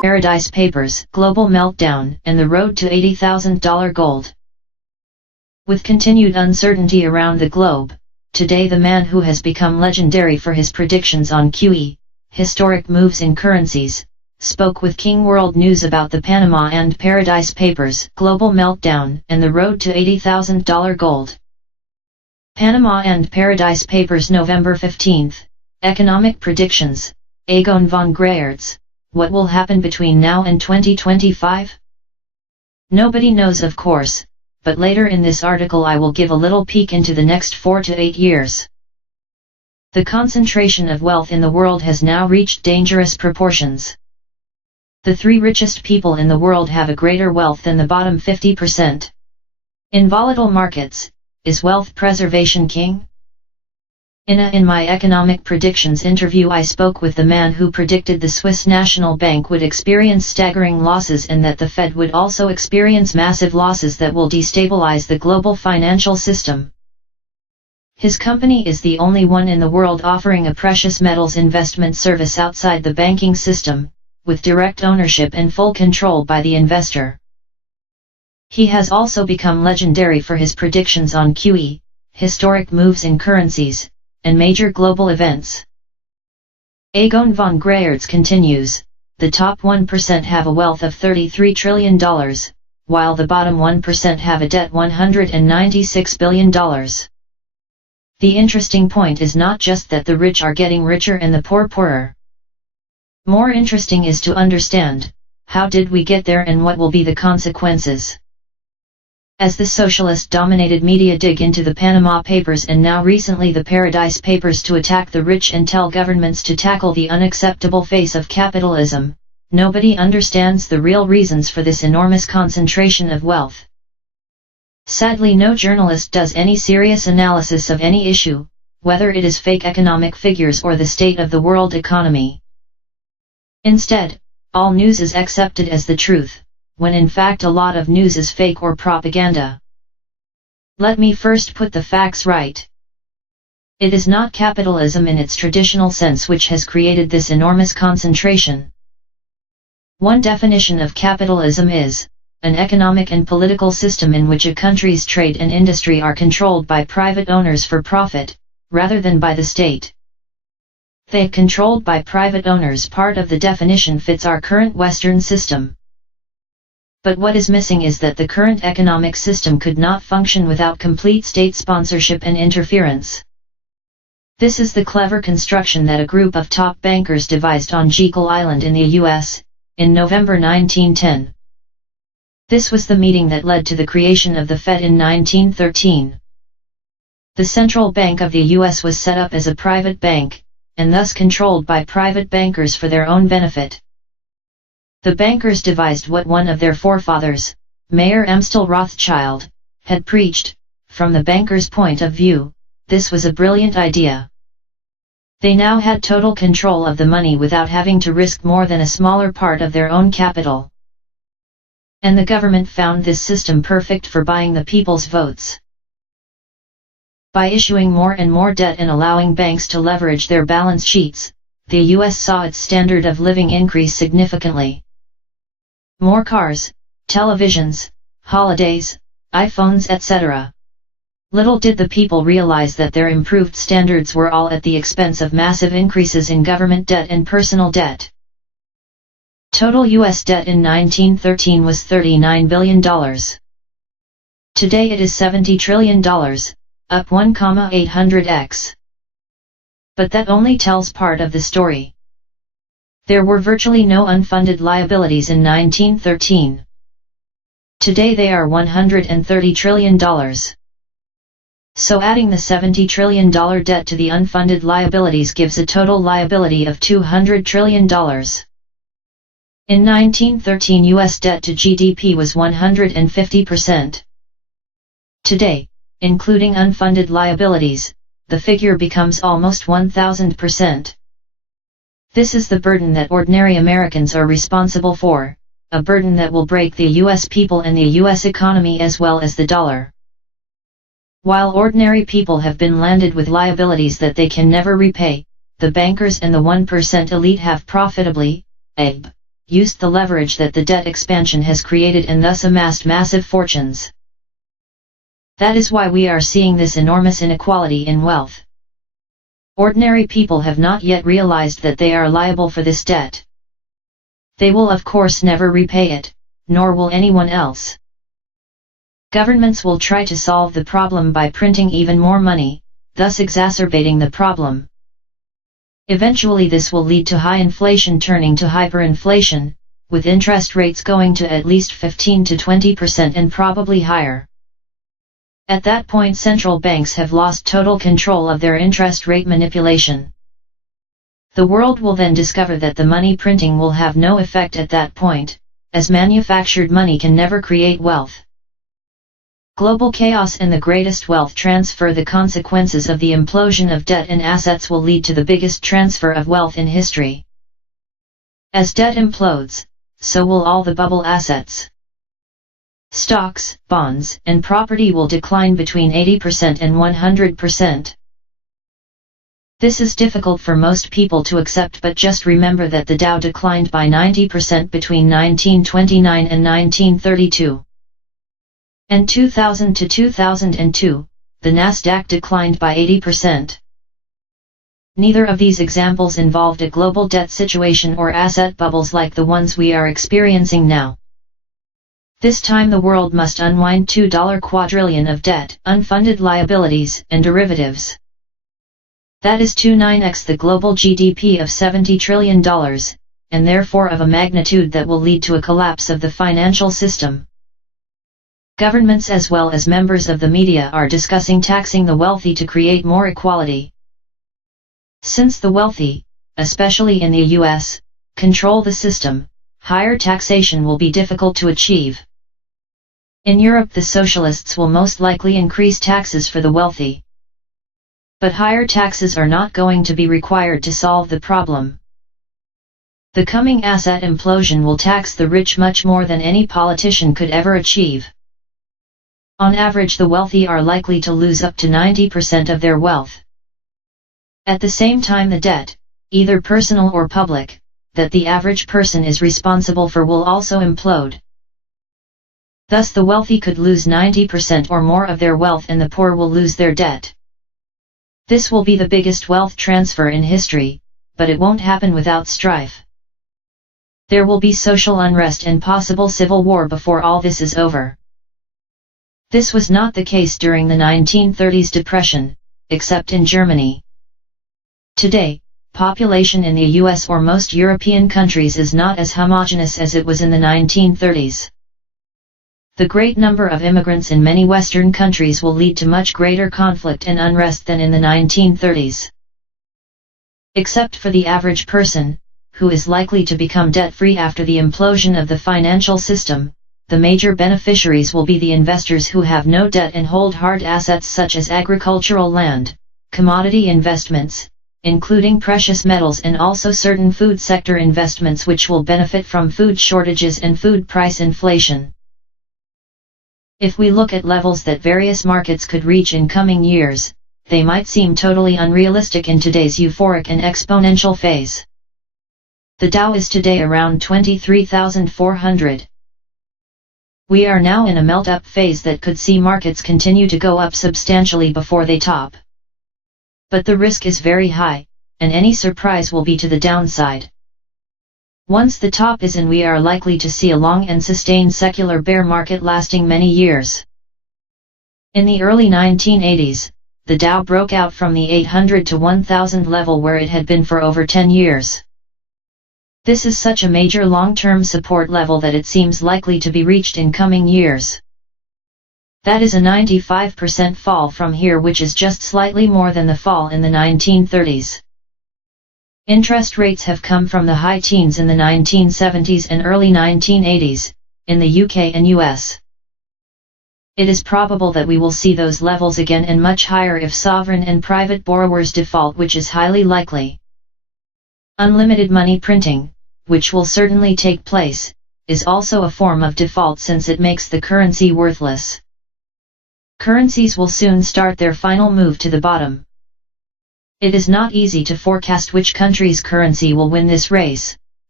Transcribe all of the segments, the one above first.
Paradise Papers, Global Meltdown, and the Road to $80,000 Gold. With continued uncertainty around the globe, today the man who has become legendary for his predictions on QE, historic moves in currencies, spoke with King World News about the Panama and Paradise Papers, Global Meltdown, and the Road to $80,000 Gold. Panama and Paradise Papers, November 15. Economic predictions. EGON von GREYERZ. What will happen between now and 2025? Nobody knows, of course, but later in this article I will give a little peek into the next 4 to 8 years. The concentration of wealth in the world has now reached dangerous proportions. The 3 richest people in the world have a greater wealth than the bottom 50%. In volatile markets, is wealth preservation king? In my economic predictions interview I spoke with the man who predicted the Swiss National Bank would experience staggering losses and that the Fed would also experience massive losses that will destabilize the global financial system. His company is the only one in the world offering a precious metals investment service outside the banking system, with direct ownership and full control by the investor. He has also become legendary for his predictions on QE, historic moves in currencies, and major global events. EGON von GREYERZ continues, the top 1% have a wealth of $33 trillion, while the bottom 1% have a debt $196 billion. The interesting point is not just that the rich are getting richer and the poor poorer. More interesting is to understand, how did we get there and what will be the consequences? As the socialist-dominated media dig into the Panama Papers and now recently the Paradise Papers to attack the rich and tell governments to tackle the unacceptable face of capitalism, nobody understands the real reasons for this enormous concentration of wealth. Sadly, no journalist does any serious analysis of any issue, whether it is fake economic figures or the state of the world economy. Instead, all news is accepted as the truth, when in fact a lot of news is fake or propaganda. Let me first put the facts right. It is not capitalism in its traditional sense which has created this enormous concentration. One definition of capitalism is an economic and political system in which a country's trade and industry are controlled by private owners for profit, rather than by the state. The controlled by private owners part of the definition fits our current Western system. But what is missing is that the current economic system could not function without complete state sponsorship and interference. This is the clever construction that a group of top bankers devised on Jekyll Island in the US, in November 1910. This was the meeting that led to the creation of the Fed in 1913. The Central Bank of the US was set up as a private bank, and thus controlled by private bankers for their own benefit. The bankers devised what one of their forefathers, Mayer Amstel Rothschild, had preached. From the bankers' point of view, this was a brilliant idea. They now had total control of the money without having to risk more than a smaller part of their own capital. And the government found this system perfect for buying the people's votes. By issuing more and more debt and allowing banks to leverage their balance sheets, the US saw its standard of living increase significantly. More cars, televisions, holidays, iPhones, etc. Little did the people realize that their improved standards were all at the expense of massive increases in government debt and personal debt. Total US debt in 1913 was $39 billion. Today it is $70 trillion, up 1,800x. But that only tells part of the story. There were virtually no unfunded liabilities in 1913. Today they are $130 trillion. So adding the $70 trillion debt to the unfunded liabilities gives a total liability of $200 trillion. In 1913 US debt to GDP was 150%. Today, including unfunded liabilities, the figure becomes almost 1,000%. This is the burden that ordinary Americans are responsible for, a burden that will break the US people and the US economy as well as the dollar. While ordinary people have been landed with liabilities that they can never repay, the bankers and the 1% elite have profitably, used the leverage that the debt expansion has created and thus amassed massive fortunes. That is why we are seeing this enormous inequality in wealth. Ordinary people have not yet realized that they are liable for this debt. They will of course never repay it, nor will anyone else. Governments will try to solve the problem by printing even more money, thus exacerbating the problem. Eventually this will lead to high inflation turning to hyperinflation, with interest rates going to at least 15 to 20% and probably higher. At that point central banks have lost total control of their interest rate manipulation. The world will then discover that the money printing will have no effect at that point, as manufactured money can never create wealth. Global chaos and the greatest wealth transfer. The consequences of the implosion of debt and assets will lead to the biggest transfer of wealth in history. As debt implodes, so will all the bubble assets. Stocks, bonds, and property will decline between 80% and 100%. This is difficult for most people to accept, but just remember that the Dow declined by 90% between 1929 and 1932. And 2000 to 2002, the Nasdaq declined by 80%. Neither of these examples involved a global debt situation or asset bubbles like the ones we are experiencing now. This time the world must unwind $2 quadrillion of debt, unfunded liabilities, and derivatives. That is 29x the global GDP of $70 trillion, and therefore of a magnitude that will lead to a collapse of the financial system. Governments as well as members of the media are discussing taxing the wealthy to create more equality. Since the wealthy, especially in the US, control the system, higher taxation will be difficult to achieve. In Europe the socialists will most likely increase taxes for the wealthy. But higher taxes are not going to be required to solve the problem. The coming asset implosion will tax the rich much more than any politician could ever achieve. On average the wealthy are likely to lose up to 90% of their wealth. At the same time the debt, either personal or public, that the average person is responsible for will also implode. Thus the wealthy could lose 90% or more of their wealth and the poor will lose their debt. This will be the biggest wealth transfer in history, but it won't happen without strife. There will be social unrest and possible civil war before all this is over. This was not the case during the 1930s depression, except in Germany. Today, population in the US or most European countries is not as homogeneous as it was in the 1930s. The great number of immigrants in many Western countries will lead to much greater conflict and unrest than in the 1930s. Except for the average person, who is likely to become debt-free after the implosion of the financial system, the major beneficiaries will be the investors who have no debt and hold hard assets such as agricultural land, commodity investments, including precious metals, and also certain food sector investments which will benefit from food shortages and food price inflation. If we look at levels that various markets could reach in coming years, they might seem totally unrealistic in today's euphoric and exponential phase. The Dow is today around 23,400. We are now in a melt-up phase that could see markets continue to go up substantially before they top. But the risk is very high, and any surprise will be to the downside. Once the top is in, we are likely to see a long and sustained secular bear market lasting many years. In the early 1980s, the Dow broke out from the 800 to 1000 level where it had been for over 10 years. This is such a major long-term support level that it seems likely to be reached in coming years. That is a 95% fall from here, which is just slightly more than the fall in the 1930s. Interest rates have come from the high teens in the 1970s and early 1980s, in the UK and US. It is probable that we will see those levels again and much higher if sovereign and private borrowers default, which is highly likely. Unlimited money printing, which will certainly take place, is also a form of default since it makes the currency worthless. Currencies will soon start their final move to the bottom. It is not easy to forecast which country's currency will win this race,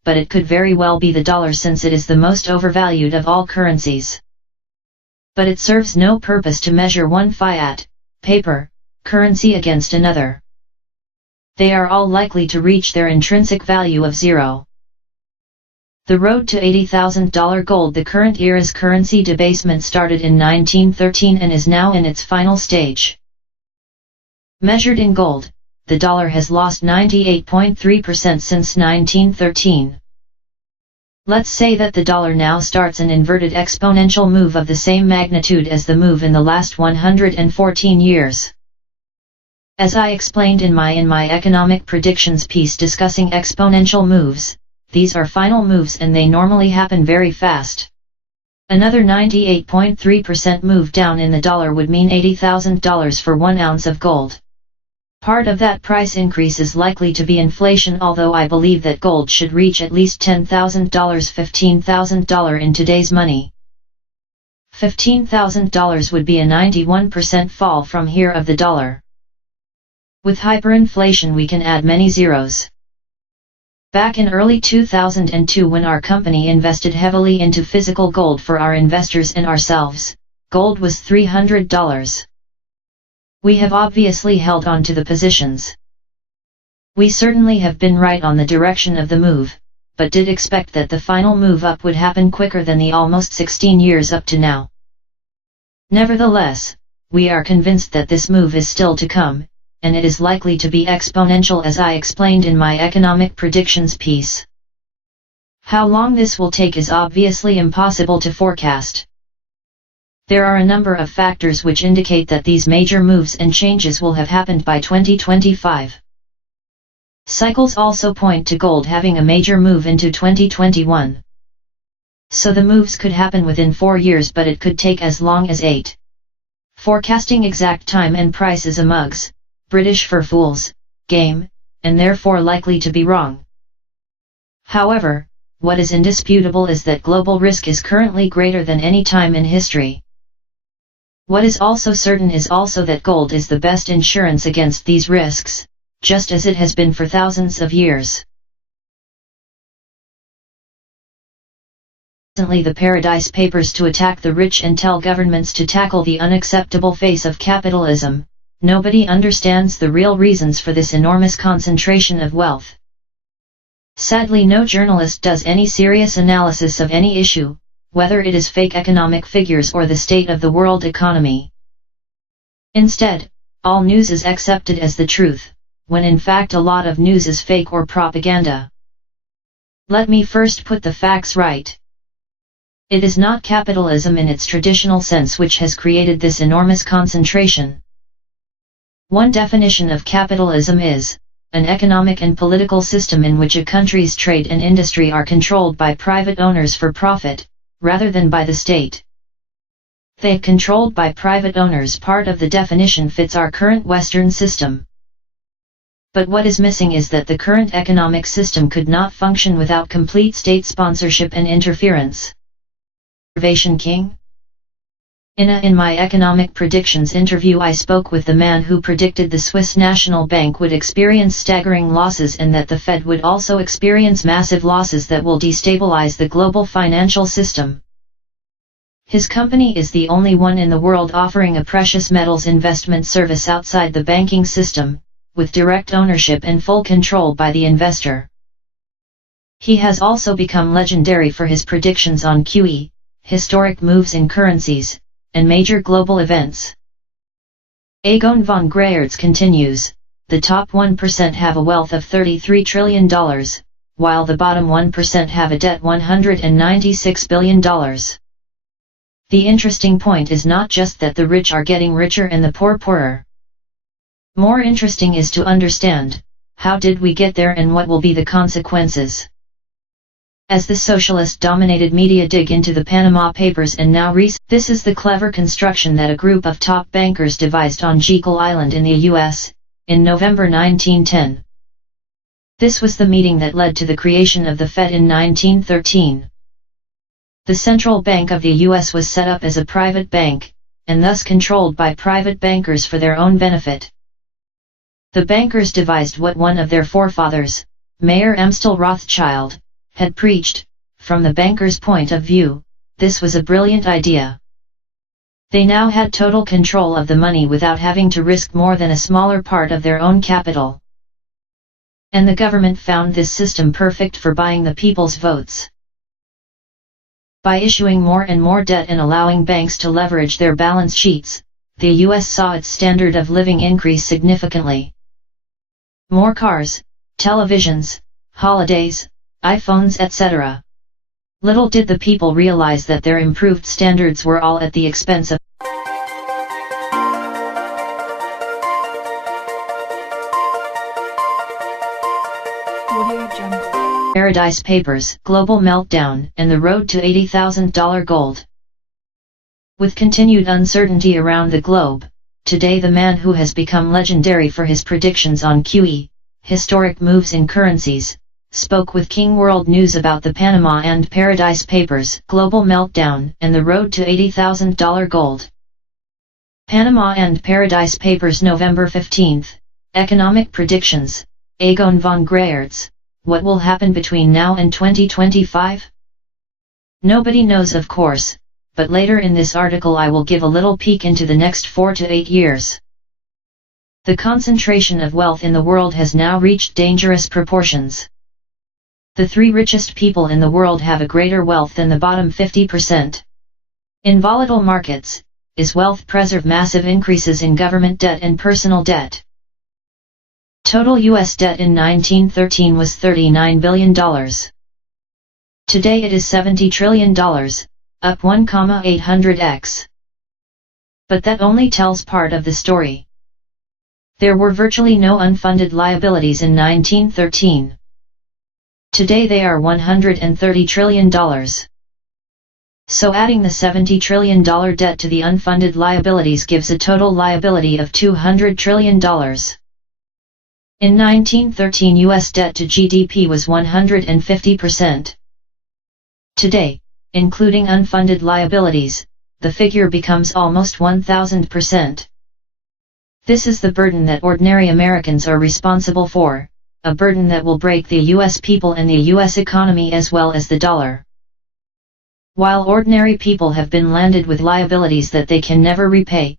but it could very well be the dollar since it is the most overvalued of all currencies. But it serves no purpose to measure one fiat, paper, currency against another. They are all likely to reach their intrinsic value of zero. The road to $80,000 gold. The current era's currency debasement started in 1913 and is now in its final stage. Measured in gold, the dollar has lost 98.3% since 1913. Let's say that the dollar now starts an inverted exponential move of the same magnitude as the move in the last 114 years. As I explained in my economic predictions piece discussing exponential moves, these are final moves and they normally happen very fast. Another 98.3% move down in the dollar would mean $80,000 for 1 ounce of gold. Part of that price increase is likely to be inflation, although I believe that gold should reach at least $10,000, $15,000 in today's money. $15,000 would be a 91% fall from here of the dollar. With hyperinflation we can add many zeros. Back in early 2002 when our company invested heavily into physical gold for our investors and ourselves, gold was $300. We have obviously held on to the positions. We certainly have been right on the direction of the move, but did expect that the final move up would happen quicker than the almost 16 years up to now. Nevertheless, we are convinced that this move is still to come, and it is likely to be exponential as I explained in my economic predictions piece. How long this will take is obviously impossible to forecast. There are a number of factors which indicate that these major moves and changes will have happened by 2025. Cycles also point to gold having a major move into 2021. So the moves could happen within 4 years, but it could take as long as 8. Forecasting exact time and price is a mugs, British for fools, game, and therefore likely to be wrong. However, what is indisputable is that global risk is currently greater than any time in history. What is also certain is also that gold is the best insurance against these risks, just as it has been for thousands of years. Recently the Paradise Papers to attack the rich and tell governments to tackle the unacceptable face of capitalism. Nobody understands the real reasons for this enormous concentration of wealth. Sadly, no journalist does any serious analysis of any issue, whether it is fake economic figures or the state of the world economy. Instead, all news is accepted as the truth, when in fact a lot of news is fake or propaganda. Let me first put the facts right. It is not capitalism in its traditional sense which has created this enormous concentration. One definition of capitalism is an economic and political system in which a country's trade and industry are controlled by private owners for profit, rather than by the state. The controlled by private owners part of the definition fits our current Western system. But what is missing is that the current economic system could not function without complete state sponsorship and interference. Innovation King? In my economic predictions interview I spoke with the man who predicted the Swiss National Bank would experience staggering losses and that the Fed would also experience massive losses that will destabilize the global financial system. His company is the only one in the world offering a precious metals investment service outside the banking system, with direct ownership and full control by the investor. He has also become legendary for his predictions on QE, historic moves in currencies, and major global events. EGON von GREYERZ continues, the top 1% have a wealth of $33 trillion, while the bottom 1% have a debt $196 billion. The interesting point is not just that the rich are getting richer and the poor poorer. More interesting is to understand, how did we get there and what will be the consequences? As the socialist-dominated media dig into the Panama Papers and now this is the clever construction that a group of top bankers devised on Jekyll Island in the U.S., in November 1910. This was the meeting that led to the creation of the Fed in 1913. The Central Bank of the U.S. was set up as a private bank, and thus controlled by private bankers for their own benefit. The bankers devised what one of their forefathers, Mayer Amstel Rothschild, had preached. From the bankers' point of view, this was a brilliant idea. They now had total control of the money without having to risk more than a smaller part of their own capital. And the government found this system perfect for buying the people's votes. By issuing more and more debt and allowing banks to leverage their balance sheets, the US saw its standard of living increase significantly. More cars, televisions, holidays, iPhones, etc. Little did the people realize that their improved standards were all at the expense of Paradise Papers, Global Meltdown, and the Road to $80,000 Gold. With continued uncertainty around the globe, today the man who has become legendary for his predictions on QE, historic moves in currencies, spoke with King World News about the Panama and Paradise Papers, Global Meltdown, and the Road to $80,000 Gold. Panama and Paradise Papers, November 15. Economic predictions, EGON von GREYERZ. What will happen between now and 2025? Nobody knows, of course, but later in this article I will give a little peek into the next 4 to 8 years. The concentration of wealth in the world has now reached dangerous proportions. The 3 richest people in the world have a greater wealth than the bottom 50%. In volatile markets, is wealth preserved. Massive increases in government debt and personal debt. Total U.S. debt in 1913 was $39 billion. Today it is $70 trillion, up 1,800x. But that only tells part of the story. There were virtually no unfunded liabilities in 1913. Today they are $130 trillion. So adding the $70 trillion debt to the unfunded liabilities gives a total liability of $200 trillion. In 1913 U.S. debt to GDP was 150%. Today, including unfunded liabilities, the figure becomes almost 1,000%. This is the burden that ordinary Americans are responsible for, a burden that will break the U.S. people and the U.S. economy as well as the dollar. While ordinary people have been landed with liabilities that they can never repay,